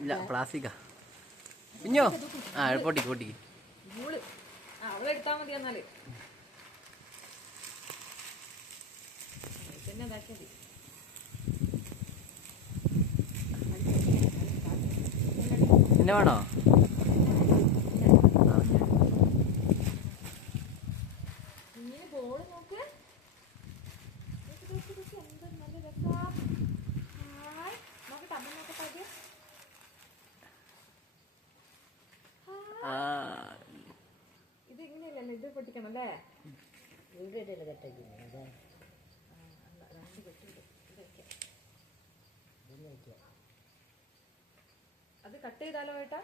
ഇല്ല പ്ലാസ്റ്റിക്കാ കുഞ്ഞോ. ആ പൊട്ടിക്ക് പൊട്ടിക്ക്. അവളെടുത്താ മതി എന്നാല് പിന്നെ ഇതാക്കിയാ പിന്നെ വേണോ? ബോള് നോക്ക്. എന്താ നല്ല രസാ. നോക്കട്ടെ അമ്മ നോക്കട്ടെ. ഇത് ഇങ്ങനെയല്ലല്ലോ, ഇത് പൊട്ടിക്കണം അല്ലേ? അത് കട്ട് ചെയ്താലോ ഏട്ടാ?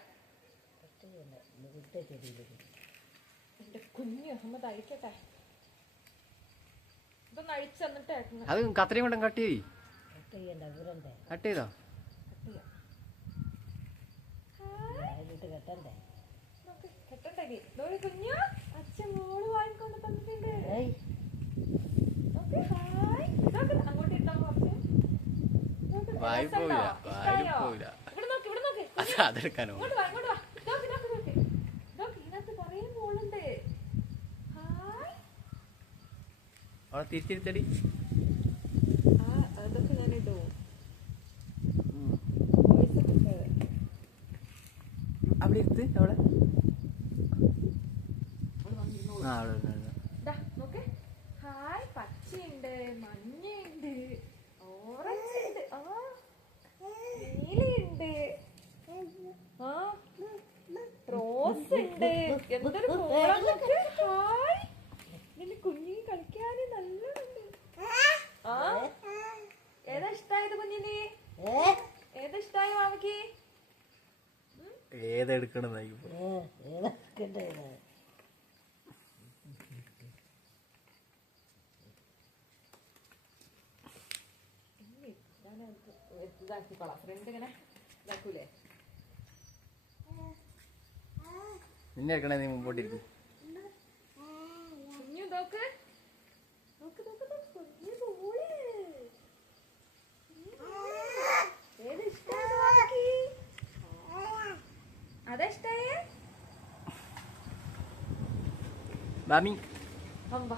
എന്റെ കുഞ്ഞു അഹമ്മദ് അഴിക്കട്ടെ. ഇതൊന്ന് അഴിച്ചു തന്നിട്ട് അത് കത്രയും കൊണ്ടും കട്ട് ചെയ്യ്. കട്ട് ചെയ്തോ? കെട്ടണ്ടേ കുഞ്ഞു. അച്ഛൻ മോള് വാങ്ങിക്കൊണ്ട് തന്നിട്ടുണ്ട്. അങ്ങോട്ട് ഇട്ടാ കുറച്ച്. അതെടുക്കാനോ? ഇതിനകത്ത് കൊറേ മോളുണ്ട്. അവിടെ തിരിച്ചിരുത്തടി. അതൊക്കെ ഞാൻ ഇടൂ. അവിടെ ഇരുത്ത്. അവിടെ നോക്ക്. ഹായ്, പച്ചയുണ്ട്, മഞ്ഞയുണ്ട്, ഓറഞ്ച് ഉണ്ട്, നീലയുണ്ട്, റോസ് ഉണ്ട്. എന്തൊരു കോളം നോക്ക്. ഹായ്, നിന്റെ കുഞ്ഞിന് കളിക്കാന് നല്ലുണ്ട്. ഏതാ ഇഷ്ടായത് കുഞ്ഞിന്? ഏതാ ഇഷ്ടായ മാമക്ക്? ഏതെടുക്കണെന്നായി. ഇതാക്കിക്കോളാം. ഫ്രണ്ട് ഇങ്ങനെ ഇതാക്കൂലേ? നിന്നെ എടുക്കണേ, നീ മുമ്പോട്ടിരിക്കും. കുഞ്ഞു നോക്ക്. നോക്ക് നോക്ക് നോക്ക്. കുഞ്ഞു പോള്. ഏത് ഇഷ്ടായി? അതാ ഇഷ്ടായേ? ബാമി അമ്പ